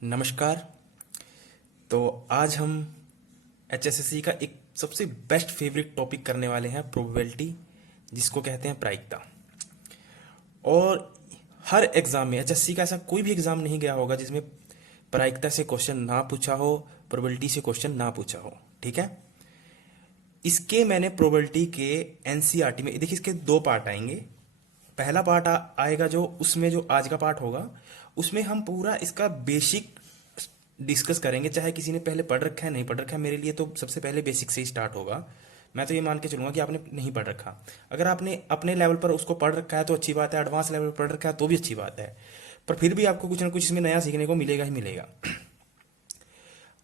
नमस्कार। तो आज हम एचएसएससी का एक सबसे बेस्ट फेवरेट टॉपिक करने वाले हैं, प्रोबेबिलिटी, जिसको कहते हैं प्रायिकता। और हर एग्जाम में एचएसएससी का ऐसा कोई भी एग्जाम नहीं गया होगा जिसमें प्रायिकता से क्वेश्चन ना पूछा हो, प्रोबेबिलिटी से क्वेश्चन ना पूछा हो। ठीक है, इसके मैंने प्रोबेबिलिटी के एनसीईआरटी में देखिए, इसके दो पार्ट आएंगे। पहला पार्ट आएगा जो उसमें जो आज का पार्ट होगा, उसमें हम पूरा इसका बेसिक डिस्कस करेंगे। चाहे किसी ने पहले पढ़ रखा है नहीं पढ़ रखा है, मेरे लिए तो सबसे पहले बेसिक से ही स्टार्ट होगा। मैं तो ये मान के चलूंगा कि आपने नहीं पढ़ रखा। अगर आपने अपने लेवल पर उसको पढ़ रखा है तो अच्छी बात है, एडवांस लेवल पर पढ़ रखा है तो भी अच्छी बात है, पर फिर भी आपको कुछ ना कुछ इसमें नया सीखने को मिलेगा ही मिलेगा।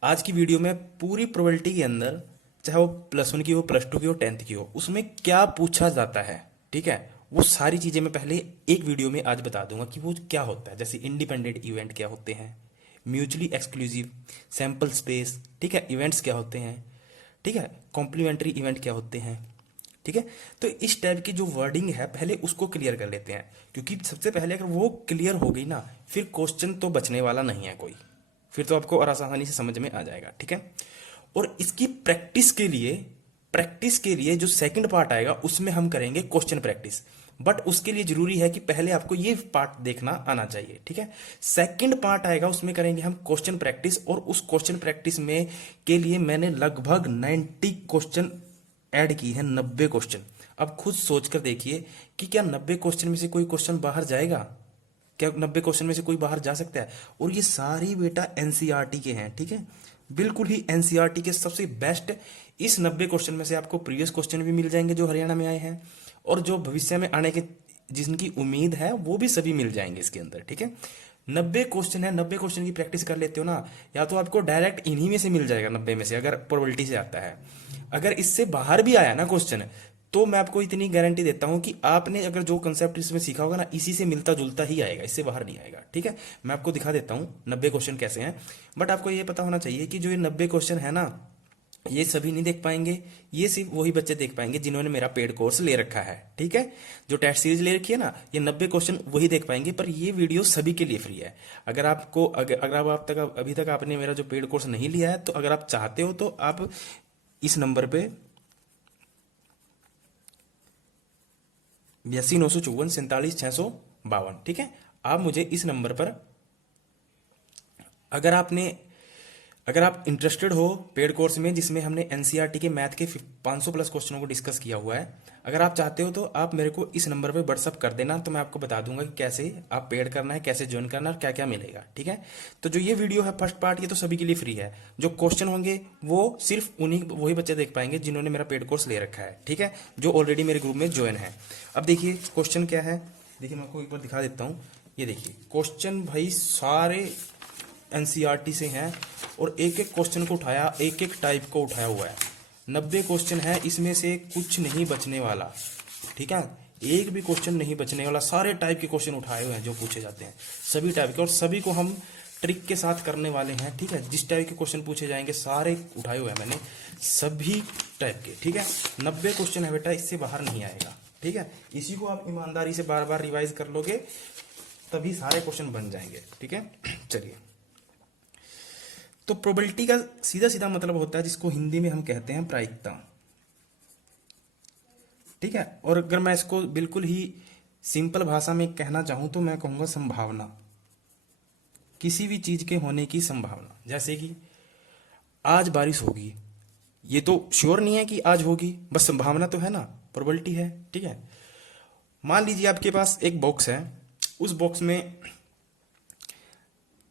आज की वीडियो में पूरी प्रोबेबिलिटी के अंदर, चाहे वो +1 की हो, +2 की हो, 10th की हो, उसमें क्या पूछा जाता है, ठीक है, वो सारी चीजें मैं पहले एक वीडियो में आज बता दूंगा कि वो क्या होता है। जैसे इंडिपेंडेंट इवेंट क्या होते हैं, म्यूचुअली एक्सक्लूसिव, सैंपल स्पेस, ठीक है, इवेंट्स क्या होते हैं, ठीक है, कॉम्प्लीमेंट्री इवेंट क्या होते हैं। ठीक है, तो इस टाइप की जो वर्डिंग है पहले उसको क्लियर कर लेते हैं, क्योंकि सबसे पहले अगर वो क्लियर हो गई ना, फिर क्वेश्चन तो बचने वाला नहीं है कोई, फिर तो आपको और आसानी से समझ में आ जाएगा। ठीक है, और इसकी प्रैक्टिस के लिए जो सेकंड पार्ट आएगा उसमें हम करेंगे क्वेश्चन प्रैक्टिस। बट उसके लिए जरूरी है कि पहले आपको ये पार्ट देखना आना चाहिए। ठीक है, सेकंड पार्ट आएगा उसमें करेंगे हम क्वेश्चन प्रैक्टिस, और उस क्वेश्चन प्रैक्टिस में के लिए मैंने लगभग 90 क्वेश्चन ऐड की है, 90 क्वेश्चन। अब खुद सोच कर देखिए कि क्या 90 क्वेश्चन में से कोई क्वेश्चन बाहर जाएगा? क्या 90 क्वेश्चन में से कोई बाहर जा सकता है? और ये सारी बेटा एनसीईआरटी के हैं। ठीक है, बिल्कुल ही एनसीईआरटी के सबसे बेस्ट। इस 90 क्वेश्चन में से आपको प्रीवियस क्वेश्चन भी मिल जाएंगे जो हरियाणा में आए हैं, और जो भविष्य में आने के जिनकी उम्मीद है वो भी सभी मिल जाएंगे इसके अंदर। ठीक है, 90 क्वेश्चन है, 90 क्वेश्चन की प्रैक्टिस कर लेते हो ना, या तो आपको डायरेक्ट इन्हीं में से मिल जाएगा 90 में से, अगर प्रोबेबिलिटी से आता है। अगर इससे बाहर भी आया ना क्वेश्चन, तो मैं आपको इतनी गारंटी देता हूं कि आपने अगर जो कंसेप्ट इसमें सीखा होगा ना, इसी से मिलता जुलता ही आएगा, इससे बाहर नहीं आएगा। ठीक है, मैं आपको दिखा देता हूं 90 क्वेश्चन कैसे हैं। बट आपको ये पता होना चाहिए कि जो ये 90 क्वेश्चन है ना, ये सभी नहीं देख पाएंगे, ये सिर्फ वही बच्चे देख पाएंगे जिन्होंने मेरा पेड कोर्स ले रखा है। ठीक है, जो टेस्ट सीरीज ले रखी है ना, ये 90 क्वेश्चन वही देख पाएंगे, पर ये वीडियो सभी के लिए फ्री है। अगर आपको अगर आप तक अभी तक आपने मेरा जो पेड कोर्स नहीं लिया है, तो अगर आप चाहते हो तो आप इस नंबर पे 82 954 47 652, ठीक है, आप मुझे इस नंबर पर, अगर आपने अगर आप इंटरेस्टेड हो पेड कोर्स में जिसमें हमने एनसीईआरटी के मैथ के 500 प्लस क्वेश्चनों को डिस्कस किया हुआ है, अगर आप चाहते हो तो आप मेरे को इस नंबर पे व्हाट्सअप कर देना, तो मैं आपको बता दूंगा कि कैसे आप पेड करना है, कैसे ज्वाइन करना है और क्या क्या मिलेगा। ठीक है, तो जो ये वीडियो है फर्स्ट पार्ट, ये तो सभी के लिए फ्री है। जो क्वेश्चन होंगे वो सिर्फ वही बच्चे देख पाएंगे जिन्होंने मेरा पेड कोर्स ले रखा है। ठीक है, जो ऑलरेडी मेरे ग्रुप में ज्वाइन है। अब देखिए क्वेश्चन क्या है, देखिए मैं आपको एक बार दिखा देता हूँ। ये देखिए क्वेश्चन भाई सारे एनसीईआरटी से हैं, और एक एक क्वेश्चन को उठाया, एक एक टाइप को उठाया हुआ है। 90 क्वेश्चन है, इसमें से कुछ नहीं बचने वाला। ठीक है, एक भी क्वेश्चन नहीं बचने वाला, सारे टाइप के क्वेश्चन उठाए हुए हैं जो पूछे जाते हैं, सभी टाइप के, और सभी को हम ट्रिक के साथ करने वाले हैं। ठीक है, जिस टाइप के क्वेश्चन पूछे जाएंगे सारे उठाए हुए हैं मैंने, सभी टाइप के। ठीक है, 90 क्वेश्चन है बेटा, इससे बाहर नहीं आएगा। ठीक है, इसी को आप ईमानदारी से बार बार रिवाइज कर लोगे, तभी सारे क्वेश्चन बन जाएंगे। ठीक है, चलिए, तो प्रोबेबिलिटी का सीधा सीधा मतलब होता है जिसको हिंदी में हम कहते हैं प्रायिकता। ठीक है, और अगर मैं इसको बिल्कुल ही सिंपल भाषा में कहना चाहूं तो मैं कहूंगा संभावना, किसी भी चीज के होने की संभावना। जैसे कि आज बारिश होगी, ये तो श्योर नहीं है कि आज होगी, बस संभावना तो है ना, प्रोबेबिलिटी है। ठीक है, मान लीजिए आपके पास एक बॉक्स है, उस बॉक्स में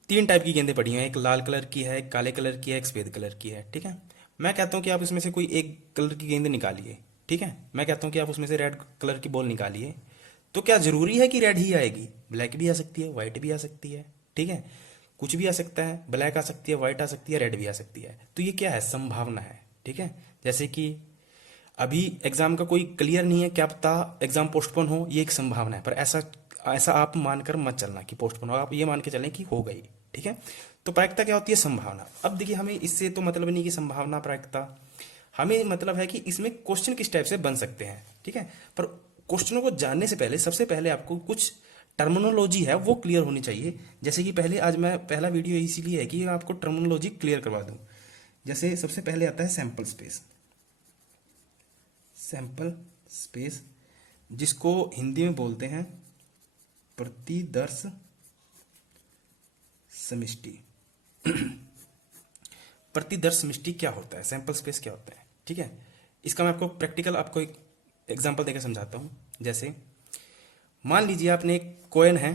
3 टाइप की गेंदें पड़ी हैं, एक लाल कलर की है, एक काले कलर की है, एक सफेद कलर की है। ठीक है, मैं कहता हूं कि आप इसमें से कोई एक कलर की गेंद निकालिए। ठीक है, मैं कहता हूं कि आप उसमें से रेड कलर की बॉल निकालिए। तो क्या जरूरी है कि रेड ही आएगी? ब्लैक भी आ सकती है, व्हाइट भी आ सकती है। ठीक है, कुछ भी आ सकता है, ब्लैक आ सकती है, व्हाइट आ सकती है, रेड भी आ सकती है। तो ये क्या है? संभावना है। ठीक है, जैसे कि अभी एग्जाम का कोई क्लियर नहीं है, क्या पता एग्जाम पोस्टपोन हो, ये एक संभावना है, पर ऐसा ऐसा आप मानकर मत चलना कि पोस्टपोन हो, आप ये मान के चलें कि हो गई। ठीक है, तो प्रायिकता क्या होती है? संभावना। अब देखिए, हमें इससे तो मतलब नहीं कि संभावना प्रायिकता, हमें मतलब है कि इसमें क्वेश्चन किस टाइप से बन सकते हैं। ठीक है, पर क्वेश्चनों को जानने से पहले सबसे पहले आपको कुछ टर्मिनोलॉजी है वो क्लियर होनी चाहिए। जैसे कि पहले आज मैं पहला वीडियो इसीलिए है कि मैं आपको टर्मिनोलॉजी क्लियर करवा दूं। जैसे सबसे पहले आता है सैंपल स्पेस। सैंपल स्पेस जिसको हिंदी में बोलते हैं प्रतिदर्श समष्टि। प्रतिदर्श समष्टि क्या होता है, सैंपल स्पेस क्या होता है, ठीक है। इसका मैं आपको प्रैक्टिकल आपको एक एग्जांपल देकर समझाता हूं। जैसे मान लीजिए आपने एक कॉइन है,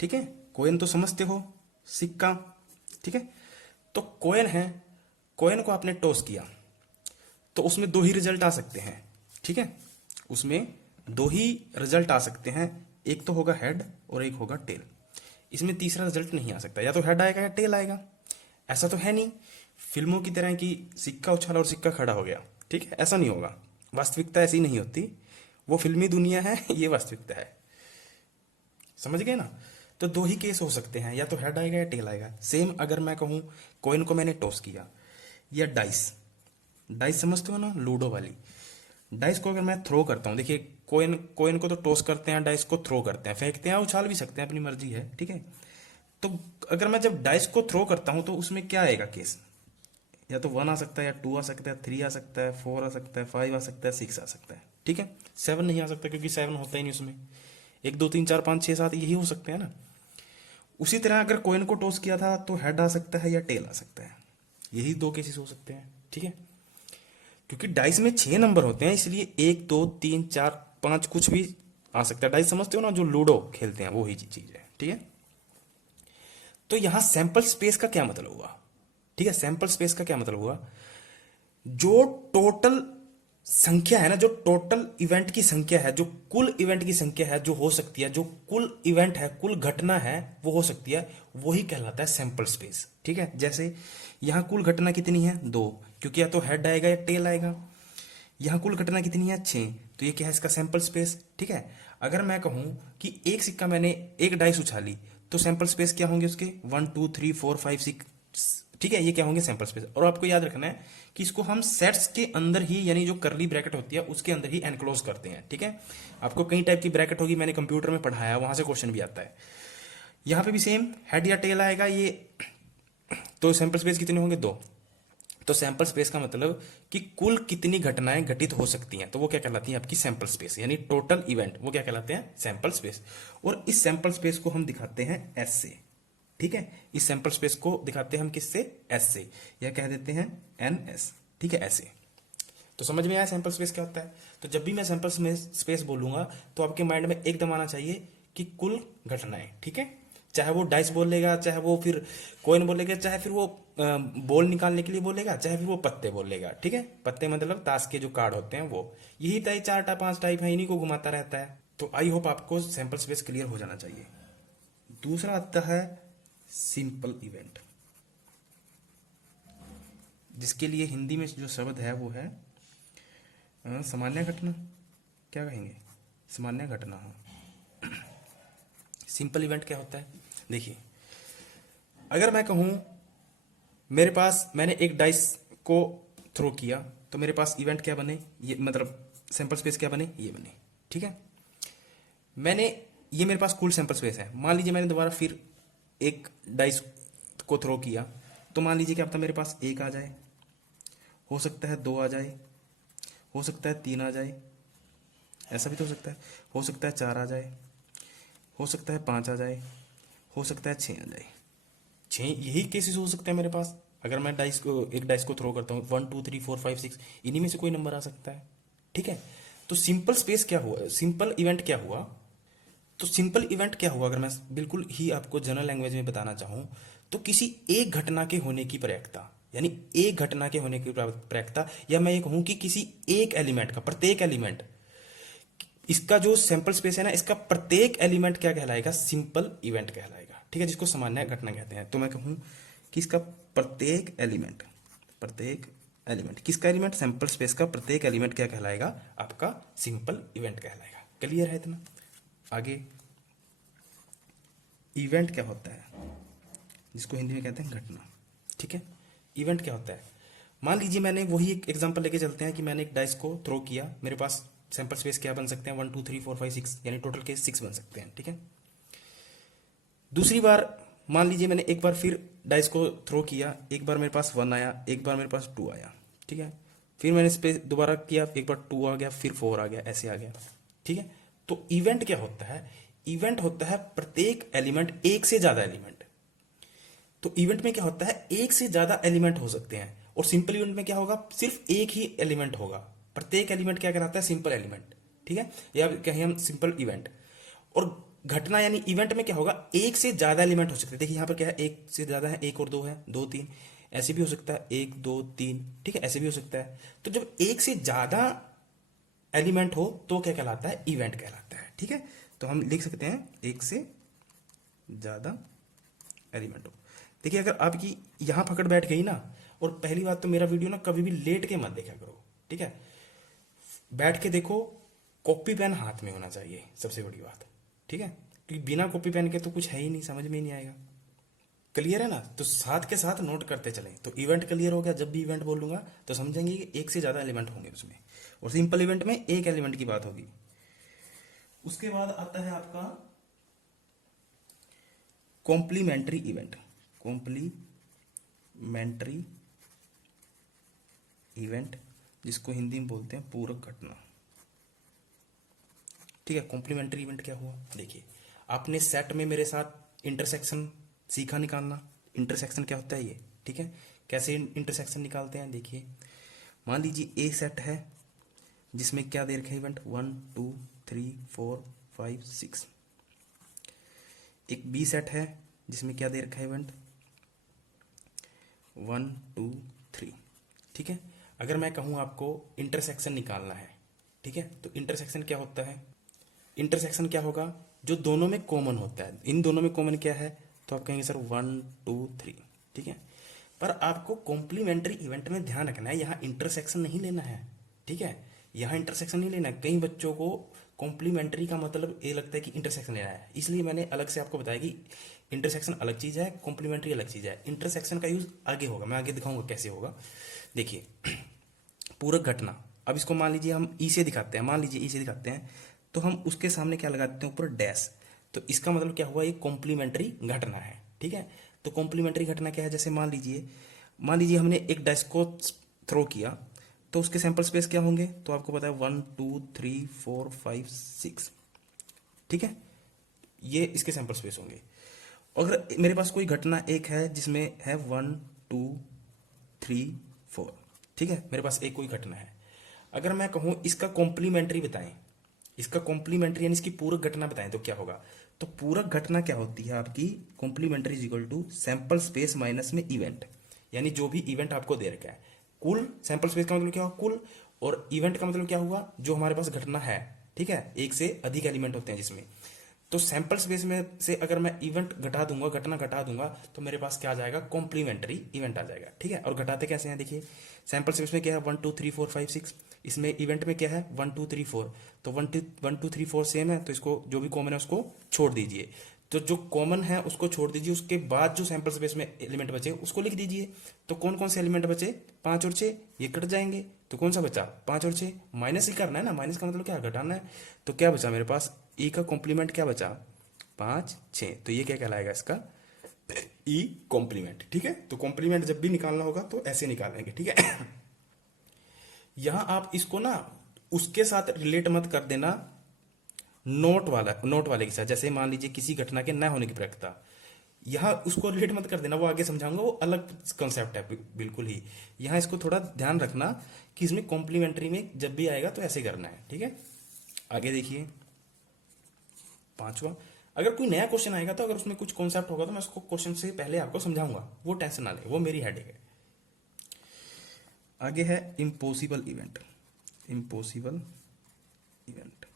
ठीक है, कॉइन तो समझते हो, सिक्का, ठीक है। तो कॉइन है, कॉइन को आपने टॉस किया तो उसमें दो ही रिजल्ट आ सकते हैं, ठीक है। उसमें दो ही रिजल्ट आ सकते हैं, एक तो होगा हेड और एक होगा टेल। इसमें तीसरा रिजल्ट नहीं आ सकता, या तो हेड आएगा या टेल आएगा। ऐसा तो है नहीं फिल्मों की तरह कि सिक्का उछाला और सिक्का खड़ा हो गया, ठीक है, ऐसा नहीं होगा। वास्तविकता ऐसी नहीं होती, वो फिल्मी दुनिया है, ये वास्तविकता है। समझ गए ना। तो दो ही केस हो सकते हैं, या तो हेड आएगा या टेल आएगा। सेम अगर मैं कहूं कॉइन को मैंने टॉस किया, या डाइस, डाइस समझते हो ना, लूडो वाली। डाइस को अगर मैं थ्रो करता हूं, देखिए कॉइन कॉइन को तो टॉस करते हैं, डाइस को थ्रो करते हैं, फेंकते हैं, उछाल भी सकते हैं, अपनी मर्जी है, ठीक है। तो अगर मैं जब डाइस को थ्रो करता हूं तो उसमें क्या आएगा केस, या तो 1 आ सकता है, या 2 आ सकता है, 3 आ सकता है, 4 आ सकता है, 5 आ सकता है, 6 आ सकता है, ठीक है। 7 नहीं आ सकता क्योंकि 7 होता ही नहीं उसमें। 1 2 3 4 5 6 7 यही हो सकते हैं ना। उसी तरह अगर कॉइन को टॉस किया था तो हेड आ सकता है या टेल आ सकता है, यही दो केसेस हो सकते हैं, ठीक है। क्योंकि डाइस में 6 नंबर होते हैं, इसलिए 1 2 3 4 5 कुछ भी आ सकता है। डाइस समझते हो ना, जो लूडो खेलते हैं, वो ही चीज है, ठीक है। तो यहां सैंपल स्पेस का क्या मतलब हुआ, ठीक है। सैंपल स्पेस का क्या मतलब हुआ, जो टोटल संख्या है ना, जो टोटल इवेंट की संख्या है, जो कुल इवेंट की संख्या है जो हो सकती है, जो कुल इवेंट है, कुल घटना है वो हो सकती है, वही कहलाता है सैंपल स्पेस, ठीक है। जैसे यहां कुल घटना कितनी है, 2, क्योंकि या तो हेड आएगा या टेल आएगा। यहां कुल घटना कितनी है, 6, तो ये क्या है, इसका सैंपल स्पेस, ठीक है। अगर मैं कहूं कि एक सिक्का मैंने एक डाइस उछाली, तो सैंपल स्पेस क्या होंगे उसके, 1 2 3 4 5 6, ठीक है, ये क्या होंगे, सैंपल स्पेस। और आपको याद रखना है कि इसको हम सेट्स के अंदर ही, यानी जो करली ब्रैकेट होती है उसके अंदर ही एनक्लोज करते हैं, ठीक है। आपको कई टाइप की ब्रैकेट होगी, मैंने कंप्यूटर में पढ़ाया, वहां से क्वेश्चन भी आता है। यहां पे भी सेम हेड या टेल आएगा ये, तो सैंपल स्पेस कितने होंगे, 2। तो सैंपल स्पेस का मतलब कि कुल कितनी घटनाएं घटित हो सकती हैं, तो वो क्या कहलाती हैं, आपकी सैंपल स्पेस, यानी टोटल इवेंट, वो क्या कहलाते हैं, सैंपल स्पेस। और इस सैंपल स्पेस को हम दिखाते हैं एस से, ठीक है। इस सैंपल स्पेस को दिखाते हैं हम किससे, एस से, या कह देते हैं एन एस, ठीक है, ऐसे। तो समझ में आया सैंपल स्पेस क्या होता है। तो जब भी मैं सैंपल स्पेस बोलूंगा तो आपके माइंड में एकदम आना चाहिए कि कुल घटनाएं, ठीक है। चाहे वो डाइस बोलेगा, चाहे वो फिर कॉइन बोलेगा, चाहे फिर वो बॉल निकालने के लिए बोलेगा, चाहे फिर वो पत्ते बोलेगा, ठीक है। पत्ते मतलब ताश के जो कार्ड होते हैं वो, यही टाइप 4 टाइप 5 टाइप है, इन्हीं को घुमाता रहता है। तो आई होप आपको सैंपल स्पेस क्लियर हो जाना चाहिए। दूसरा आता है सिंपल इवेंट, जिसके लिए हिंदी में जो शब्द है वो है सामान्य घटना, क्या कहेंगे, सामान्य घटना। हाँ, सिंपल इवेंट क्या होता है, देखिए अगर मैं कहूं मेरे पास, मैंने एक डाइस को थ्रो किया, तो मेरे पास इवेंट क्या बने, ये मतलब सैंपल स्पेस क्या बने, ये बने, ठीक है। मैंने, ये मेरे पास कुल सैंपल स्पेस है। मान लीजिए मैंने दोबारा फिर एक डाइस को थ्रो किया, तो मान लीजिए क्या पता मेरे पास 1 आ जाए, हो सकता है 2 आ जाए, हो सकता है 3 आ जाए, ऐसा भी तो हो सकता है 4 आ जाए, हो सकता है 5 आ जाए, हो सकता है 6 आ जाए। 6 यही केसेस हो सकते हैं मेरे पास। अगर मैं डाइस को, एक डाइस को थ्रो करता हूँ, 1 2 3 4 5 6, इन्हीं में से कोई नंबर आ सकता है, ठीक है। तो सिंपल स्पेस क्या हुआ, सिंपल इवेंट क्या हुआ, तो सिंपल इवेंट क्या हुआ, अगर मैं बिल्कुल ही आपको जनरल लैंग्वेज में बताना चाहूं, तो किसी एक घटना के होने की प्रयेकता, यानी एक घटना के होने की प्रयेकता, या मैं ये कहूं कि किसी एक एलिमेंट का, प्रत्येक एलिमेंट, इसका जो सैंपल स्पेस है ना, इसका प्रत्येक एलिमेंट क्या कहलाएगा, सिंपल इवेंट कहलाएगा, ठीक है, जिसको सामान्य घटना कहते हैं। तो मैं कहूं कि इसका प्रत्येक एलिमेंट, प्रत्येक एलिमेंट, किसका एलिमेंट, सैंपल स्पेस का प्रत्येक एलिमेंट क्या कहलाएगा, आपका सिंपल इवेंट कहलाएगा। क्लियर है इतना। आगे इवेंट क्या होता है, जिसको हिंदी में कहते हैं घटना, ठीक है। इवेंट क्या होता है, मान लीजिए मैंने वही एक एग्जांपल लेके चलते हैं कि मैंने एक डाइस को थ्रो किया, मेरे पास सैंपल स्पेस क्या बन सकते हैं, 1 2 3 4 5 6, यानी टोटल के 6 बन सकते हैं, ठीक है। दूसरी बार मान लीजिए मैंने एक बार फिर डाइस को थ्रो किया, एक बार मेरे पास 1 आया, एक बार मेरे पास 2 आया, ठीक है। फिर मैंने इस पे दोबारा किया, एक बार 2 आ गया, फिर 4 आ गया, ऐसे आ गया, ठीक है। तो इवेंट क्या होता है? इवेंट होता है प्रत्येक एलिमेंट, एक से ज्यादा एलिमेंट। तो इवेंट में क्या होता है, एक से ज्यादा एलिमेंट हो सकते हैं, और सिंपल इवेंट में क्या होगा, सिर्फ एक ही एलिमेंट होगा। प्रत्येक एलिमेंट क्या कहलाता है, सिंपल एलिमेंट, ठीक है, या कहें हम सिंपल इवेंट। और घटना यानी इवेंट में क्या होगा, एक से ज्यादा एलिमेंट हो सकते हैं। देखिए यहां पर क्या है, एक से ज्यादा है, एक और दो है, दो तीन, ऐसे भी हो सकता है, एक दो तीन, ठीक है, ऐसे भी हो सकता है। तो जब एक से ज्यादा एलिमेंट हो तो क्या कहलाता है, इवेंट कहलाता है, ठीक है। तो हम लिख सकते हैं एक से ज्यादा एलिमेंट हो। देखिए अगर आपकी यहां पकड़ बैठ गई ना, और पहली बात तो मेरा वीडियो ना कभी भी लेट के मत देखा करो, ठीक है, बैठ के देखो, कॉपी पेन हाथ में होना चाहिए, सबसे बड़ी बात, ठीक है, क्योंकि बिना कॉपी पेन के तो कुछ है ही नहीं, समझ में ही नहीं आएगा। क्लियर है ना? तो साथ के साथ नोट करते चलें। तो इवेंट क्लियर हो गया, जब भी इवेंट बोलूंगा तो समझेंगे कि एक से ज्यादा एलिमेंट होंगे उसमें, और सिंपल इवेंट में एक एलिमेंट की बात होगी। उसके बाद आता है आपका कॉम्प्लीमेंट्री इवेंट। कॉम्प्लीमेंट्री इवेंट, जिसको हिंदी में बोलते हैं पूरक घटना, ठीक है। कॉम्प्लीमेंट्री इवेंट क्या हुआ, देखिए आपने सेट में मेरे साथ इंटरसेक्शन सीखा निकालना। इंटरसेक्शन क्या होता है ये, ठीक है, कैसे इंटरसेक्शन निकालते हैं, देखिए मान लीजिए ए सेट है जिसमें क्या दे रखा है इवेंट, 1 2 3 4 5 6। एक बी सेट है जिसमें क्या दे रखा है इवेंट, 1 2 3, ठीक है। अगर मैं कहूं आपको इंटरसेक्शन निकालना है, ठीक है, तो इंटरसेक्शन क्या होता है, इंटरसेक्शन क्या होगा, जो दोनों में कॉमन होता है। इन दोनों में कॉमन क्या है, तो आप कहेंगे सर 1 2 3, ठीक है। पर आपको कॉम्प्लीमेंट्री इवेंट में ध्यान रखना है, यहाँ इंटरसेक्शन नहीं लेना है, ठीक है, यहाँ इंटरसेक्शन नहीं लेना है। कई बच्चों को कॉम्प्लीमेंट्री का मतलब ये लगता है कि इंटरसेक्शन लेना है, इसलिए मैंने अलग से आपको बताया कि इंटरसेक्शन अलग चीज है, कॉम्प्लीमेंट्री अलग चीज है। इंटरसेक्शन का यूज आगे होगा, मैं आगे दिखाऊंगा कैसे होगा। देखिए पूरक घटना, अब इसको मान लीजिए हम ई से दिखाते हैं, मान लीजिए ई से दिखाते हैं, तो हम उसके सामने क्या लगा देते हैं, ऊपर डैश। तो इसका मतलब क्या हुआ, ये कॉम्प्लीमेंट्री घटना है, ठीक है। तो कॉम्प्लीमेंट्री घटना क्या है, जैसे मान लीजिए हमने एक डैश को थ्रो किया, तो उसके सैंपल स्पेस क्या होंगे, तो आपको पता है 1 2 3 4 5 6, ठीक है, ये इसके सैंपल स्पेस होंगे। अगर मेरे पास कोई घटना एक है जिसमें है 1 2 3 4, ठीक है, मेरे पास एक कोई घटना है। अगर मैं कहूं इसका कॉम्प्लीमेंट्री बताएं, इसका कॉम्प्लीमेंट्री यानी इसकी पूरक घटना बताएं, तो क्या होगा, तो पूरक घटना क्या होती है आपकी, complementary is equal to sample space minus में इवेंट, यानी जो भी इवेंट आपको दे रखा है, कुल सैंपल स्पेस का मतलब क्या हुआ, कुल, और इवेंट का मतलब क्या हुआ, जो हमारे पास घटना है, ठीक है, एक से अधिक एलिमेंट होते हैं जिसमें। तो सैंपल स्पेस में से अगर मैं इवेंट घटा दूंगा, घटना घटा दूंगा, तो मेरे पास क्या आ जाएगा, कॉम्प्लीमेंट्री इवेंट आ जाएगा, ठीक है। और घटाते कैसे हैं, देखिए सैंपल स्पेस में क्या है, 1 2 3 4 5 6, इसमें इवेंट में क्या है 1 2 3 4, तो 1 2 3 4 सेम है, तो इसको जो भी कॉमन है उसको छोड़ दीजिए। तो जो कॉमन है उसको छोड़ दीजिए, उसके बाद जो सैंपल स्पेस में एलिमेंट बचे उसको लिख दीजिए। तो कौन कौन से एलिमेंट बचे, 5 और 6, ये कट जाएंगे, तो कौन सा बचा, 5 और 6, माइनस ही करना है ना, माइनस का मतलब क्या, घटाना है। तो क्या बचा मेरे पास, ई का कॉम्प्लीमेंट क्या बचा, 5 6, तो ये क्या कहलाएगा इसका, ई कॉम्प्लीमेंट, ठीक है। तो कॉम्प्लीमेंट जब भी निकालना होगा तो ऐसे निकालेंगे, ठीक है। यहां आप इसको ना उसके साथ रिलेट मत कर देना, नोट वाले के साथ, जैसे मान लीजिए किसी घटना के न होने की प्रक्रिया, यहाँ उसको रिलेट मत कर देना, वो आगे समझाऊंगा, वो अलग कॉन्सेप्ट है बिल्कुल ही। यहाँ इसको थोड़ा ध्यान रखना कि इसमें कॉम्प्लीमेंट्री में जब भी आएगा तो ऐसे करना है, ठीक है। आगे देखिए 5वां, अगर कोई नया क्वेश्चन आएगा तो अगर उसमें कुछ कॉन्सेप्ट होगा तो मैं उसको क्वेश्चन से पहले आपको समझाऊंगा, वो टेंशन ना ले, वो मेरी हेडेक है। आगे है इम्पॉसिबल इवेंट। इम्पॉसिबल इवेंट,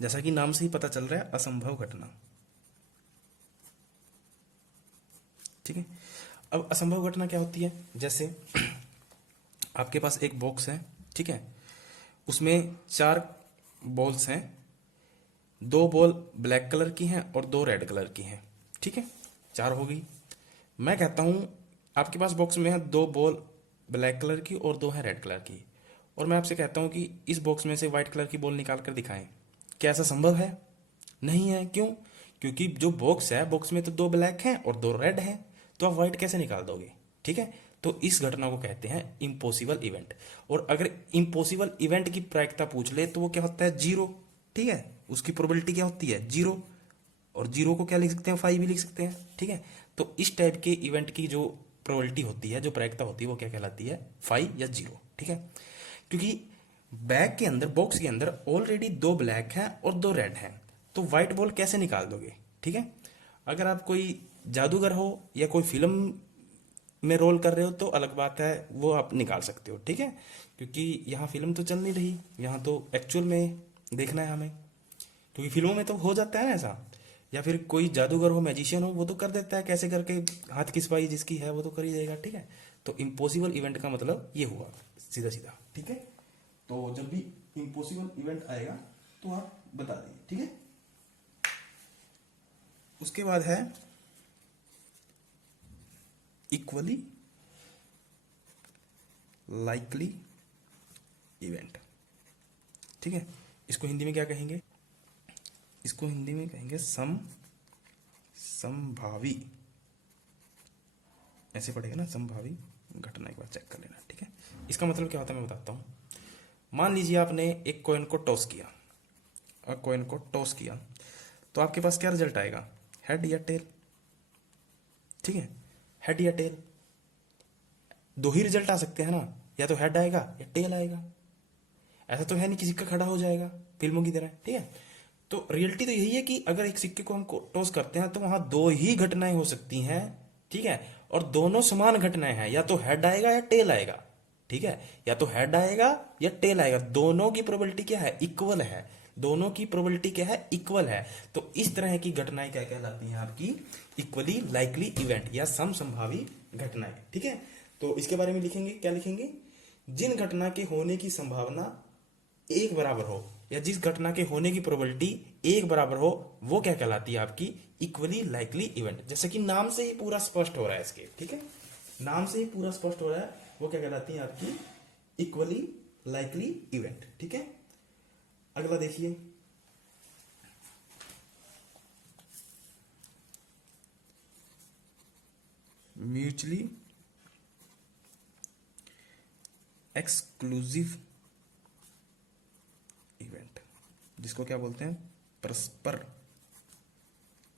जैसा कि नाम से ही पता चल रहा है, असंभव घटना, ठीक है। अब असंभव घटना क्या होती है, जैसे आपके पास एक बॉक्स है, ठीक है, उसमें 4 बॉल्स हैं, 2 बॉल ब्लैक कलर की हैं और 2 रेड कलर की हैं, ठीक है, 4 हो गई। मैं कहता हूं आपके पास बॉक्स में है 2 बॉल ब्लैक कलर की और 2 है रेड कलर की, और मैं आपसे कहता हूं कि इस बॉक्स में से व्हाइट कलर की बॉल निकाल कर दिखाएं, क्या ऐसा संभव है, नहीं है, क्यों, क्योंकि जो बॉक्स है, बॉक्स में तो दो ब्लैक हैं और दो रेड हैं, तो आप व्हाइट कैसे निकाल दोगे? ठीक है, तो इस घटना को कहते हैं इम्पॉसिबल इवेंट। और अगर इम्पॉसिबल इवेंट की प्रायिकता पूछ ले तो वो क्या होता है? जीरो। ठीक है, उसकी प्रोबेबिलिटी क्या होती है? जीरो। और जीरो को क्या लिख सकते हैं? 5 भी लिख सकते हैं। ठीक है, तो इस टाइप के इवेंट की जो प्रोबेबिलिटी होती है, जो प्रायिकता होती है, वो क्या कहलाती है? 5 या जीरो। ठीक है, क्योंकि बैग के अंदर, बॉक्स के अंदर ऑलरेडी दो ब्लैक हैं और दो रेड हैं, तो व्हाइट बॉल कैसे निकाल दोगे? ठीक है, अगर आप कोई जादूगर हो या कोई फिल्म में रोल कर रहे हो तो अलग बात है, वो आप निकाल सकते हो। ठीक है, क्योंकि यहाँ फिल्म तो चल नहीं रही, यहाँ तो एक्चुअल में देखना है हमें, क्योंकि फिल्मों में तो हो जाता है ना ऐसा। या फिर कोई जादूगर हो, मैजिशियन हो, वो तो कर देता है, कैसे करके हाथ की सफाई जिसकी है वो तो कर ही देगा। ठीक है, तो इम्पॉसिबल इवेंट का मतलब ये हुआ, सीधा सीधा। ठीक है, तो जब भी इम्पॉसिबल इवेंट आएगा तो आप बता दीजिए। ठीक है, उसके बाद है इक्वली लाइकली इवेंट। ठीक है, इसको हिंदी में क्या कहेंगे? इसको हिंदी में कहेंगे संभावी। ऐसे पड़ेगा ना, संभावी घटना। एक बार चेक कर लेना। ठीक है, इसका मतलब क्या होता है मैं बताता हूं। मान लीजिए आपने एक कॉइन को टॉस किया, और कॉइन को टॉस किया तो आपके पास क्या रिजल्ट आएगा? हेड या टेल? ठीक है, हेड या टेल, दो ही रिजल्ट आ सकते हैं ना, या तो हेड आएगा या टेल आएगा। ऐसा तो है नहीं कि सिक्का खड़ा हो जाएगा फिल्मों की तरह। ठीक है, तो रियलिटी तो यही है कि अगर एक सिक्के को हम टॉस करते हैं तो वहां दो ही घटनाएं हो सकती हैं। ठीक है, और दोनों समान घटनाएं हैं, या तो हेड आएगा या टेल आएगा। ठीक है, या तो हेड आएगा या टेल आएगा, दोनों की प्रोबेबिलिटी क्या है? इक्वल है। दोनों की प्रोबेबिलिटी क्या है? इक्वल है। तो इस तरह की घटनाएं क्या कहलाती हैं? आपकी इक्वली लाइकली इवेंट या समसंभावी घटनाएं। ठीक है, तो इसके बारे में लिखेंगे, क्या लिखेंगे? जिन घटना के होने की संभावना एक बराबर हो, या जिस घटना के होने की प्रोबेबिलिटी एक बराबर हो, वो क्या कहलाती है? आपकी इक्वली लाइकली इवेंट। जैसे कि नाम से ही पूरा स्पष्ट हो रहा है इसके। ठीक है, नाम से ही पूरा स्पष्ट हो रहा है, वो क्या कहलाती है? आपकी इक्वली लाइकली इवेंट। ठीक है, अगला देखिए, म्यूचुअली एक्सक्लूसिव इवेंट, जिसको क्या बोलते हैं? परस्पर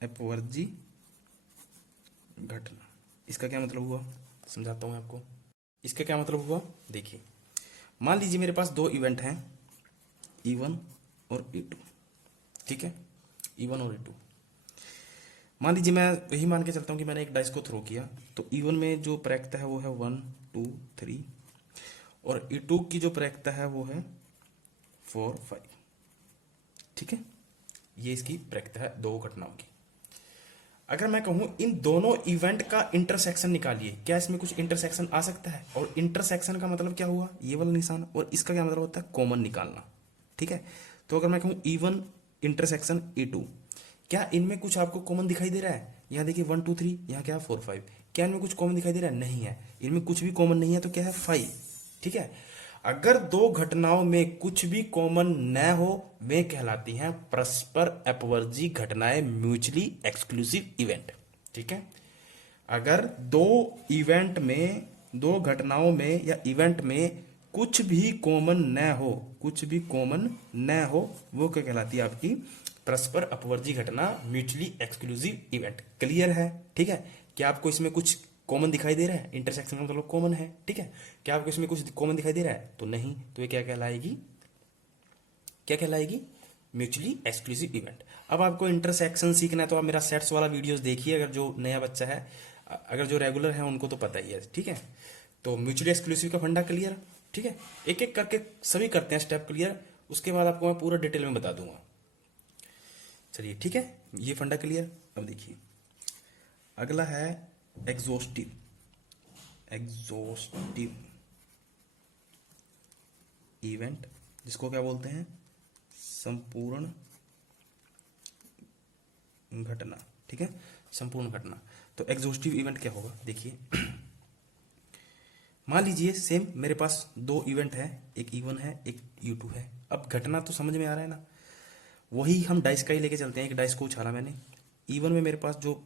अपवर्जी घटना। इसका क्या मतलब हुआ? समझाता हूं आपको। इसका क्या मतलब हुआ, देखिए। मान लीजिए मेरे पास दो इवेंट हैं, E1 और E2। ठीक है, E1 और E2। मान लीजिए मैं यही मान के चलता हूं कि मैंने एक डाइस को थ्रो किया, तो E1 में जो प्रायिकता है वो है 1 2 3, और E2 की जो प्रायिकता है वो है 4 5। ठीक है, ये इसकी प्रायिकता है दो घटनाओं की। अगर मैं कहूं इन दोनों इवेंट का इंटरसेक्शन निकालिए, क्या इसमें कुछ इंटरसेक्शन आ सकता है? और इंटरसेक्शन का मतलब क्या हुआ? ये वाला निशान। और इसका क्या मतलब होता है? कॉमन निकालना। ठीक है, तो अगर मैं कहूं E1 इंटरसेक्शन E2, क्या इनमें कुछ आपको कॉमन दिखाई दे रहा है? यहाँ देखिए 1 2 3, यहाँ क्या है 4 5। क्या इनमें कुछ कॉमन दिखाई दे रहा है? नहीं है, इनमें कुछ भी कॉमन नहीं है, तो क्या है? 5। ठीक है, अगर दो घटनाओं में कुछ भी कॉमन न हो, वे कहलाती हैं परस्पर अपवर्जी घटनाएं, म्यूचुअली एक्सक्लूसिव इवेंट। ठीक है, अगर दो इवेंट में, दो घटनाओं में या इवेंट में कुछ भी कॉमन न हो, कुछ भी कॉमन न हो, वो क्या कहलाती है? आपकी परस्पर अपवर्जी घटना, म्यूचुअली एक्सक्लूसिव इवेंट। क्लियर है? ठीक है, क्या आपको इसमें कुछ कॉमन दिखाई दे रहा है? इंटरसेक्शन का मतलब कॉमन है। ठीक है, क्या आपको इसमें कुछ कॉमन दिखाई दे रहा है? तो नहीं, तो ये क्या कहलाएगी? क्या कहलाएगी? Mutually exclusive event. अब आपको इंटरसेक्शन सीखना है तो आप मेरा सेट्स वाला वीडियोस देखिए, अगर जो नया बच्चा है, अगर जो रेगुलर है उनको तो पता ही है। ठीक है, तो म्यूचुअली एक्सक्लूसिव का फंडा क्लियर। ठीक है, एक एक करके सभी करते हैं स्टेप क्लियर, उसके बाद आपको मैं पूरा डिटेल में बता दूंगा। चलिए ठीक है, ये फंडा क्लियर। अब देखिए, अगला है एग्जॉस्टिव। एग्जॉस्टिव इवेंट, जिसको क्या बोलते हैं? संपूर्ण घटना। ठीक है, संपूर्ण घटना। तो एग्जॉस्टिव इवेंट क्या होगा, देखिए। मान लीजिए सेम मेरे पास दो इवेंट है, एक E1 है, एक E2 है। अब घटना तो समझ में आ रहा है ना, वही हम डाइस का ही लेके चलते हैं। एक डाइस को उछाला मैंने, E1 में मेरे पास जो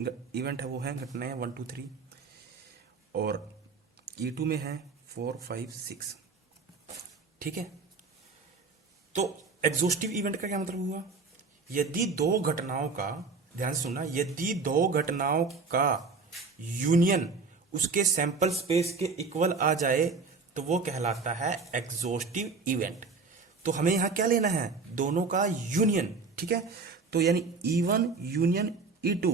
इवेंट है वो है, घटना है 1 2 3, और E2 में है 4 5 6। ठीक है, तो एग्जॉस्टिव इवेंट का क्या मतलब हुआ? यदि दो घटनाओं का, ध्यान से सुनना, यदि दो घटनाओं का यूनियन उसके सैंपल स्पेस के इक्वल आ जाए तो वो कहलाता है एग्जॉस्टिव इवेंट। तो हमें यहां क्या लेना है? दोनों का यूनियन। ठीक है, तो यानी E1 यूनियन E2,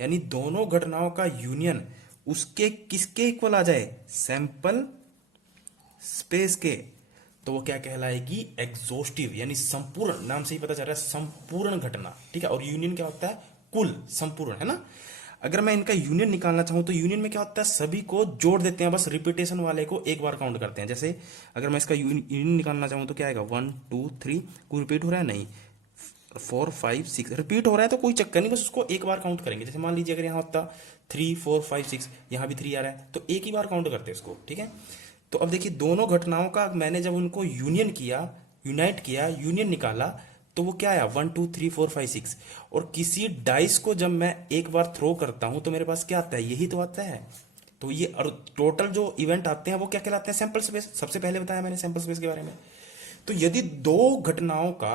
यानी दोनों घटनाओं का यूनियन उसके किसके इक्वल आ जाए? सैंपल स्पेस के, तो वो क्या कहलाएगी? एग्जॉस्टिव, यानी संपूर्ण। नाम से ही पता चल रहा है संपूर्ण घटना। ठीक है, और यूनियन क्या होता है? कुल, संपूर्ण, है ना। अगर मैं इनका यूनियन निकालना चाहूं तो यूनियन में क्या होता है? सभी को जोड़ देते हैं, बस रिपीटेशन वाले को एक बार काउंट करते हैं। जैसे अगर मैं इसका यूनियन निकालना चाहूं तो क्या आएगा? 1 2 3, कोई रिपीट हो रहा है? नहीं। 4 5 6 रिपीट हो रहा है तो कोई चक्कर नहीं, बस उसको एक बार काउंट करेंगे। जैसे मान लीजिए अगर यहाँ होता 3 4 5 6, यहाँ भी 3 आ रहा है तो एक ही बार काउंट करते हैं इसको। ठीक है, तो अब देखिए दोनों घटनाओं का मैंने जब उनको यूनियन किया, यूनाइट किया, यूनियन निकाला, तो वो क्या आया? 1 2 3 4 5 6। और किसी डाइस को जब मैं एक बार थ्रो करता हूं तो मेरे पास क्या आता है? यही तो आता है। तो ये और टोटल जो इवेंट आते हैं वो क्या कहलाते हैं? Sample space. सबसे पहले बताया मैंने सैंपल स्पेस के बारे में। तो यदि दो घटनाओं का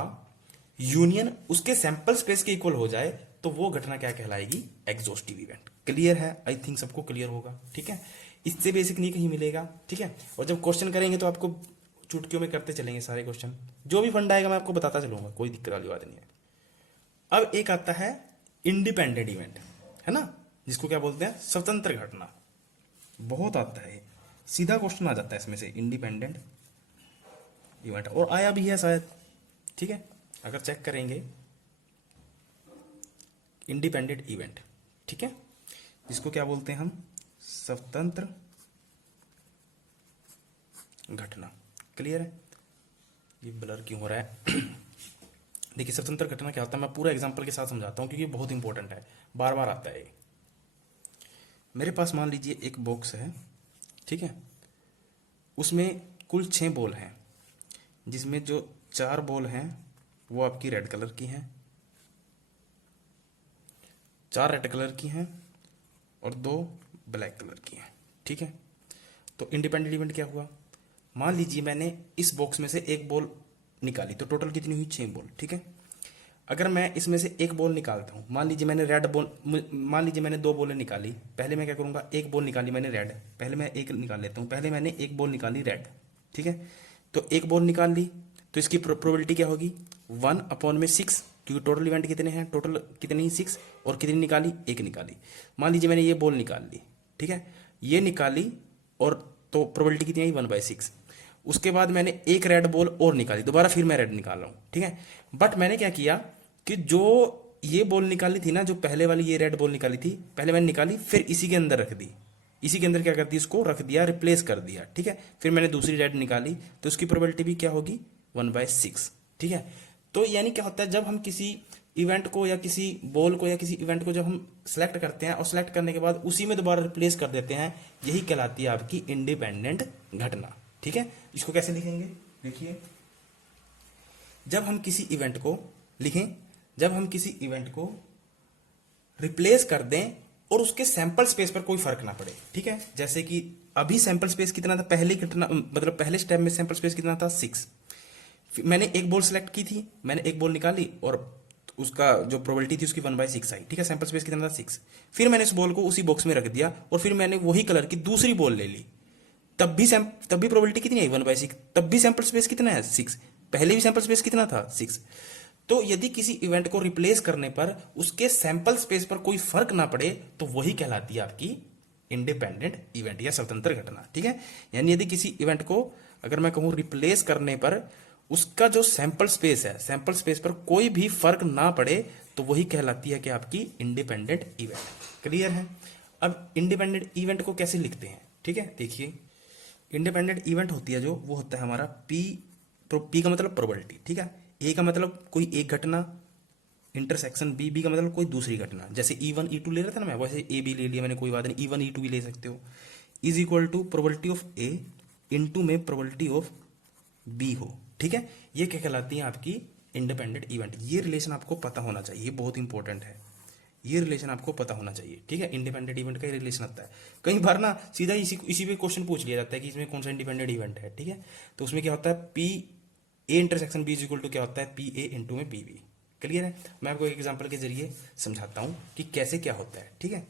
यूनियन उसके सैंपल स्पेस के इक्वल हो जाए तो वो घटना क्या कहलाएगी? Exhaustive event. क्लियर है? आई थिंक सबको क्लियर होगा। ठीक है, इससे बेसिक नहीं कहीं मिलेगा। ठीक है, और जब क्वेश्चन करेंगे तो आपको चुटकियों में करते चलेंगे सारे क्वेश्चन, जो भी फंडा आएगा मैं आपको बताता चलूंगा, कोई दिक्कत वाली बात नहीं है। अब एक आता है इंडिपेंडेंट इवेंट, है ना, जिसको क्या बोलते हैं? स्वतंत्र घटना। बहुत आता है, सीधा क्वेश्चन आ जाता है इसमें से, इंडिपेंडेंट इवेंट, और आया भी है शायद। ठीक है, अगर चेक करेंगे इंडिपेंडेंट इवेंट, ठीक है, जिसको क्या बोलते हैं हम? स्वतंत्र घटना। क्लियर है? ये ब्लर क्यों हो रहा है? देखिए स्वतंत्र घटना क्या होता है, मैं पूरा एग्जांपल के साथ समझाता हूं क्योंकि ये बहुत इंपॉर्टेंट है, बार बार आता है। मेरे पास मान लीजिए एक बॉक्स है, ठीक है, उसमें कुल 6 बॉल हैं, जिसमें जो 4 बॉल हैं वो आपकी रेड कलर की हैं, 4 रेड कलर की हैं और 2 ब्लैक कलर की हैं। ठीक है, तो इंडिपेंडेंट इवेंट क्या हुआ? मान लीजिए मैंने इस बॉक्स में से एक बॉल निकाली, तो टोटल कितनी हुई? 6 बॉल। ठीक है, अगर मैं इसमें से एक बॉल निकालता हूं, मान लीजिए मैंने रेड बॉल, मान लीजिए मैंने 2 बॉलें निकाली, पहले मैं क्या करूंगा? एक बॉल निकाली मैंने रेड, पहले मैं एक निकाल लेता हूं, पहले मैंने एक बॉल निकाली रेड। ठीक है, तो एक बॉल निकाल ली तो इसकी प्रोबेबिलिटी क्या होगी? 1/6, क्योंकि टोटल इवेंट कितने हैं? टोटल कितनी? 6, और कितनी निकाली? एक निकाली। मान लीजिए मैंने ये बॉल निकाल ली, ठीक है, ये निकाली, और तो प्रोबेबिलिटी कितनी आई? 1/6। उसके बाद मैंने एक रेड बॉल और निकाली, दोबारा फिर मैं रेड निकाल रहा हूं। ठीक है, बट मैंने क्या किया कि जो ये बॉल निकाली थी ना, जो पहले वाली ये रेड बॉल निकाली थी, पहले मैंने निकाली, फिर इसी के अंदर रख दी, इसी के अंदर क्या कर दी? इसको रख दिया, रिप्लेस कर दिया। ठीक है, फिर मैंने दूसरी रेड निकाली, तो उसकी प्रोबेबिलिटी भी क्या होगी? 1/6। ठीक है, तो यानी क्या होता है, जब हम किसी इवेंट को या किसी बॉल को या किसी इवेंट को जब हम सेलेक्ट करते हैं और सेलेक्ट करने के बाद उसी में दोबारा रिप्लेस कर देते हैं, यही कहलाती है आपकी इंडिपेंडेंट घटना। ठीक है, इसको कैसे लिखेंगे? देखिए, जब हम किसी इवेंट को लिखें, जब हम किसी इवेंट को रिप्लेस कर दें और उसके सैंपल स्पेस पर कोई फर्क ना पड़े। ठीक है, जैसे कि अभी सैंपल स्पेस कितना था? पहले घटना मतलब पहले स्टेप में सैंपल स्पेस कितना था? 6। मैंने एक बॉल सेलेक्ट की थी, मैंने एक बॉल निकाली और उसका जो प्रोबेबिलिटी थी उसकी 1/6 आई। ठीक है, सैंपल स्पेस कितना था? 6। फिर मैंने इस बॉल को उसी बॉक्स में रख दिया और फिर मैंने वही कलर की दूसरी बॉल ले ली, तब भी प्रोबेबिलिटी कितनी आई? 1/6। तब भी सैंपल स्पेस कितना है? 6। पहले भी सैंपल स्पेस कितना था? 6। तो यदि किसी इवेंट को रिप्लेस करने पर उसके सैंपल स्पेस पर कोई फर्क ना पड़े तो वही कहलाती है आपकी इंडिपेंडेंट इवेंट या स्वतंत्र घटना। ठीक है, यानी यदि किसी इवेंट को अगर मैं कहूं रिप्लेस करने पर उसका जो सैंपल स्पेस है, सैंपल स्पेस पर कोई भी फर्क ना पड़े तो वही कहलाती है कि आपकी इंडिपेंडेंट इवेंट। क्लियर है? अब इंडिपेंडेंट इवेंट को कैसे लिखते हैं? ठीक है, देखिए, इंडिपेंडेंट इवेंट होती है जो, वो होता है हमारा पी का मतलब प्रोबेबिलिटी। ठीक है, ए का मतलब कोई एक घटना, इंटरसेक्शन बी का मतलब कोई दूसरी घटना। जैसे E1 E2 ले रहा था ना मैं, वैसे ए बी ले लिया मैंने, कोई बात नहीं, E1 E2 भी ले सकते हो। Is equal to probability of A into में प्रोबेबिलिटी ऑफ बी हो। ठीक है, ये क्या कहलाती है? आपकी इंडिपेंडेंट इवेंट। ये रिलेशन आपको पता होना चाहिए, बहुत इंपॉर्टेंट है। ये रिलेशन आपको पता होना चाहिए, ठीक है। इंडिपेंडेंट इवेंट का रिलेशन आता है। कई बार ना सीधा इसी पे क्वेश्चन पूछ लिया जाता है कि इसमें कौन सा इंडिपेंडेंट इवेंट है, ठीक है। तो उसमें क्या होता है, P A intersection B is equal to क्या होता है, पी ए इंटू में पी बी। क्लियर है। मैं आपको एक एग्जाम्पल के जरिए समझाता हूँ कि कैसे क्या होता है, ठीक है।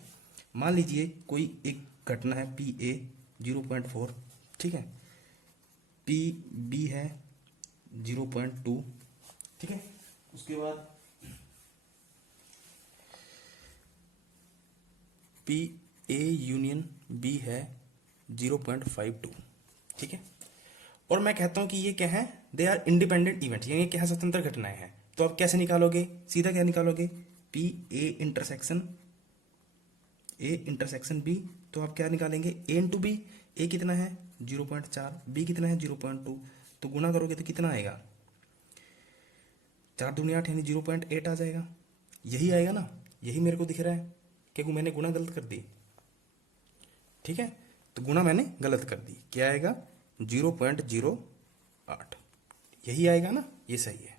मान लीजिए कोई एक घटना है पी ए 0.4, ठीक है, पी बी है 0.2, ठीक है। उसके बाद पी ए यूनियन बी है 0.52, ठीक है। और मैं कहता हूं कि ये क्या है, दे आर इंडिपेंडेंट इवेंट, ये क्या है, स्वतंत्र घटनाएं हैं। तो आप कैसे निकालोगे, सीधा क्या निकालोगे, पी ए इंटरसेक्शन बी। तो आप क्या निकालेंगे, ए इंटू बी। ए कितना है 0.4, बी कितना है 0.2। तो गुणा करोगे तो कितना आएगा, 4 दूनी 8 यानी 0.8 आ जाएगा। यही आएगा ना, यही मेरे को दिख रहा है, क्योंकि मैंने गुणा गलत कर दी, ठीक है। तो गुणा मैंने गलत कर दी, क्या आएगा 0.08, यही आएगा ना, ये सही है।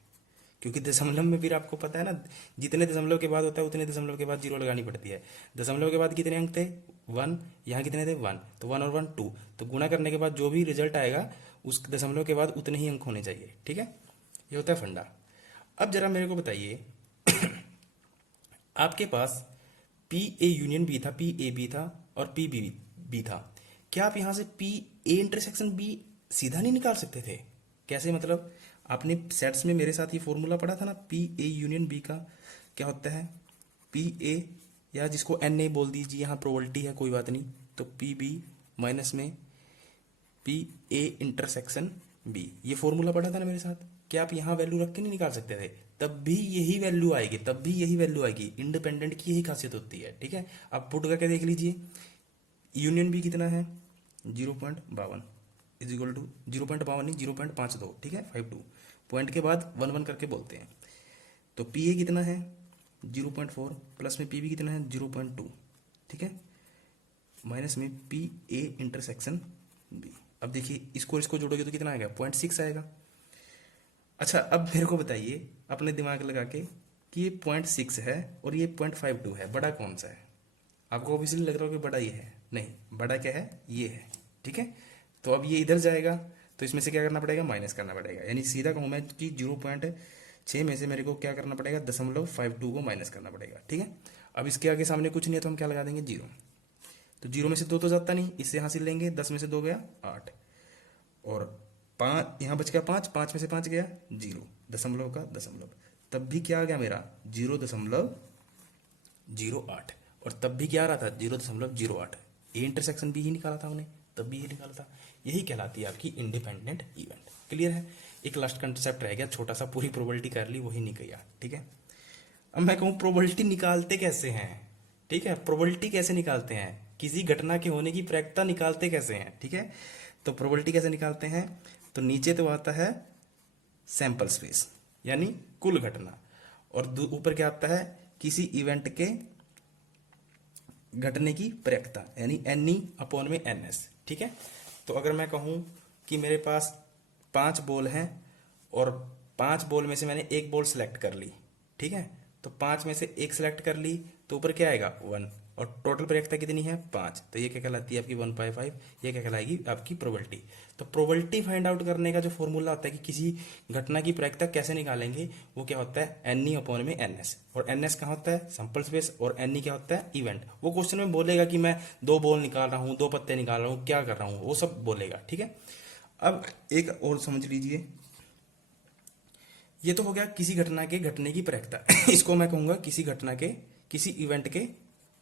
क्योंकि दशमलव में फिर आपको पता है ना, जितने दशमलव के बाद होता है उतने दशमलव के बाद जीरो लगानी पड़ती है। दशमलव के बाद कितने अंक थे 1, यहाँ कितने थे 1, तो 1 और 1 2। तो गुणा करने के बाद जो भी रिजल्ट आएगा उस दशमलव के बाद उतने ही अंक होने चाहिए, ठीक है। ये होता है फंडा। अब जरा मेरे को बताइए आपके पास पी ए यूनियन बी था, पी ए बी था और पी बी बी था। क्या आप यहां से पी ए इंटरसेक्शन बी सीधा नहीं निकाल सकते थे? कैसे मतलब, आपने सेट्स में मेरे साथ ये फॉर्मूला पढ़ा था ना, पी ए यूनियन बी का क्या होता है, पी ए, या जिसको एन ए बोल दीजिए, यहाँ प्रोबेबिलिटी है कोई बात नहीं, तो पी बी माइनस में पी ए इंटरसेक्शन बी। ये फॉर्मूला पढ़ा था ना मेरे साथ। क्या आप यहाँ वैल्यू रख के नहीं निकाल सकते थे? तब भी यही वैल्यू आएगी, तब भी यही वैल्यू आएगी। इंडिपेंडेंट की यही खासियत होती है, ठीक है। आप पुट करके देख लीजिए, यूनियन बी कितना है 0.52 इज इक्वल टू 0.52 नहीं 0.52, ठीक है, 52 पॉइंट के बाद 1 1 करके बोलते हैं। तो पी ए कितना है 0.4 प्लस में पी बी कितना है 0.2, ठीक है, माइनस में पी ए इंटरसेक्शन बी। अब देखिए इसको जोड़ोगे तो कितना आएगा 0.6 आएगा। अच्छा अब मेरे को बताइए अपने दिमाग लगा के कि ये 0.6 है और ये 0.52 है, बड़ा कौन सा है? आपको ऑब्वियसली लग रहा हो कि बड़ा ये है, नहीं, बड़ा क्या है, ये है, ठीक है। तो अब ये इधर जाएगा तो इसमें से क्या करना पड़ेगा, माइनस करना पड़ेगा। यानी सीधा कहूँ मैं कि 0.6 में से मेरे को क्या करना पड़ेगा, 0.52 को माइनस करना पड़ेगा, ठीक है। अब इसके आगे सामने कुछ नहीं है तो हम क्या लगा देंगे 0। तो 0 में से 2 तो जाता नहीं, इससे हासिल लेंगे, 10 में से 2 गया 8 और 5 यहाँ बच गया 5, 5 में से 5 गया 0, दशमलव का दशमलव। तब भी क्या आ गया मेरा 0.08, और तब भी क्या आ रहा था 0.08। ए इंटरसेक्शन भी ही निकाला था हमने, तब भी ये निकाला था। यही कहलाती है आपकी इंडिपेंडेंट इवेंट। क्लियर है। एक लास्ट कंसेप्ट रह गया छोटा सा, पूरी प्रोबेबिलिटी कर ली, वही नहीं किया, ठीक है। अब मैं कहूँ प्रोबेबिलिटी निकालते कैसे हैं, ठीक है, प्रोबेबिलिटी कैसे निकालते हैं, किसी घटना के होने की प्रायिकता निकालते कैसे हैं, ठीक है। तो प्रोबेबिलिटी कैसे निकालते हैं, तो नीचे तो आता है सैंपल स्पेस यानी कुल घटना, और ऊपर क्या आता है किसी इवेंट के घटने की प्रायिकता यानी एन ई अपॉन में एन एस, ठीक है। तो अगर मैं कहूं कि मेरे पास 5 बॉल हैं और 5 बॉल में से मैंने एक बॉल सेलेक्ट कर ली, ठीक है, तो 5 में से एक सेलेक्ट कर ली तो ऊपर क्या आएगा 1, और टोटल प्रायिकता कितनी है 5, तो ये क्या कहलाती है आपकी 1/5, ये क्या कहलाएगी आपकी प्रोबेबिलिटी। तो प्रोबेबिलिटी फाइंड आउट करने का जो फॉर्मूला होता है कि किसी घटना की प्रायिकता कैसे निकालेंगे, वो क्या होता है एन ई अपॉन में एन एस, और एन एस कहाँ होता है सैंपल स्पेस, और एन ई क्या होता है इवेंट। वो क्वेश्चन में बोलेगा कि मैं 2 बॉल निकाल रहा हूँ, 2 पत्ते निकाल रहा हूँ, क्या कर रहा हूँ, वो सब बोलेगा, ठीक है। अब एक और समझ लीजिए, ये तो हो गया किसी घटना के घटने की प्रायिकता इसको मैं कहूंगा किसी घटना के, किसी इवेंट के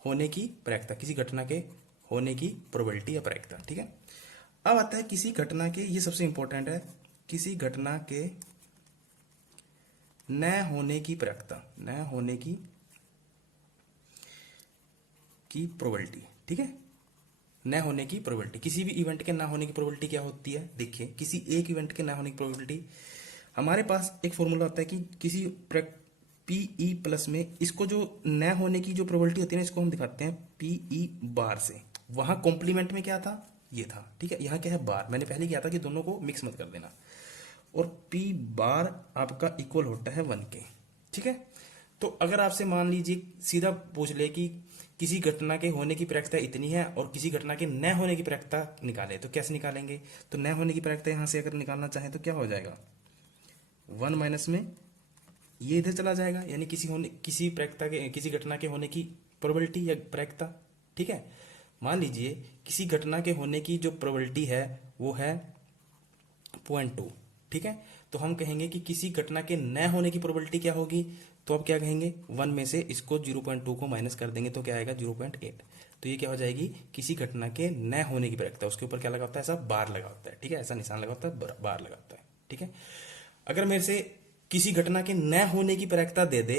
होने की प्रायिकता, किसी घटना के होने की प्रोबेबिलिटी या प्रायिकता, ठीक है। अब आता है किसी घटना के, ये सबसे इंपॉर्टेंट है, किसी घटना के न होने की प्रायिकता, न होने की प्रोबेबिलिटी, ठीक है। न होने की प्रोबेबिलिटी, किसी भी इवेंट के ना होने की प्रोबेबिलिटी क्या होती है, देखिए किसी एक इवेंट के ना होने की प्रोबेबिलिटी, हमारे पास एक फॉर्मूला होता है कि किसी पीई प्लस में, इसको जो न होने की जो प्रोबेबिलिटी होती है ना, इसको हम दिखाते हैं पीई बार से। वहां कॉम्प्लीमेंट में क्या था, ये था, ठीक है। यहाँ क्या है बार, मैंने पहले किया था कि दोनों को मिक्स मत कर देना, और पी बार आपका इक्वल होता है 1 के, ठीक है। तो अगर आपसे मान लीजिए सीधा पूछ ले कि किसी घटना के होने की प्रायिकता इतनी है और किसी घटना के न होने की प्रायिकता निकाले, तो कैसे निकालेंगे? तो न होने की प्रायिकता यहां से अगर निकालना चाहें तो क्या हो जाएगा, 1 माइनस में ये इधर चला जाएगा, यानी किसी प्रायिकता के, किसी घटना के होने की प्रोबेबिलिटी या प्रायिकता। ठीक है, मान लीजिए किसी घटना के होने की जो प्रोबेबिलिटी है वो है 0.2। ठीक है, तो हम कहेंगे कि किसी घटना के न होने की प्रोबेबिलिटी क्या होगी, तो अब क्या कहेंगे, 1 में से इसको 0.2 को माइनस कर देंगे तो क्या आएगा, 0.8। तो ये क्या हो जाएगी, किसी घटना के न होने की प्रायिकता, उसके ऊपर क्या लगा होता है, ऐसा बार लगा होता है। ठीक है, ऐसा निशान लगा होता है, बार लगा होता है। ठीक है, अगर मेरे से किसी घटना के न होने की प्रायिकता दे दे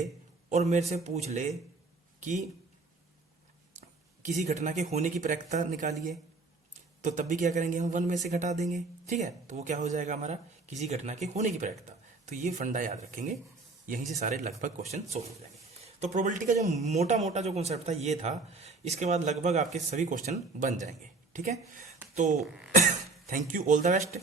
और मेरे से पूछ ले कि किसी घटना के होने की प्रायिकता निकालिए, तो तब भी क्या करेंगे, हम 1 में से घटा देंगे। ठीक है, तो वो क्या हो जाएगा हमारा, किसी घटना के होने की प्रायिकता। तो ये फंडा याद रखेंगे, यहीं से सारे लगभग क्वेश्चन सोल्व हो जाएंगे। तो प्रोबेबिलिटी का जो मोटा मोटा जो कॉन्सेप्ट था ये था, इसके बाद लगभग आपके सभी क्वेश्चन बन जाएंगे। ठीक है, तो thank you, all the best.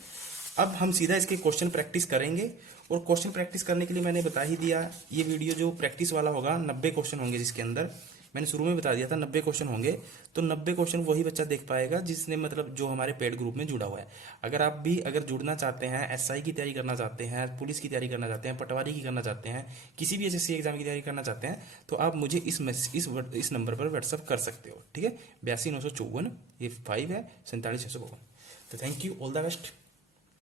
अब हम सीधा इसके क्वेश्चन प्रैक्टिस करेंगे, और क्वेश्चन प्रैक्टिस करने के लिए मैंने बता ही दिया, ये वीडियो जो प्रैक्टिस वाला होगा 90 क्वेश्चन होंगे, जिसके अंदर मैंने शुरू में बता दिया था 90 क्वेश्चन होंगे। तो 90 क्वेश्चन वही बच्चा देख पाएगा जिसने मतलब जो हमारे पेड ग्रुप में जुड़ा हुआ है। अगर आप भी अगर जुड़ना चाहते हैं, एसआई की तैयारी करना चाहते हैं, पुलिस की तैयारी करना चाहते हैं, पटवारी की करना चाहते हैं, किसी भी एसएससी एग्जाम की तैयारी करना चाहते हैं, तो आप मुझे इस नंबर पर व्हाट्सअप कर सकते हो। ठीक है, 82 954, ये 5 है, 47 652। तो thank you, all the best.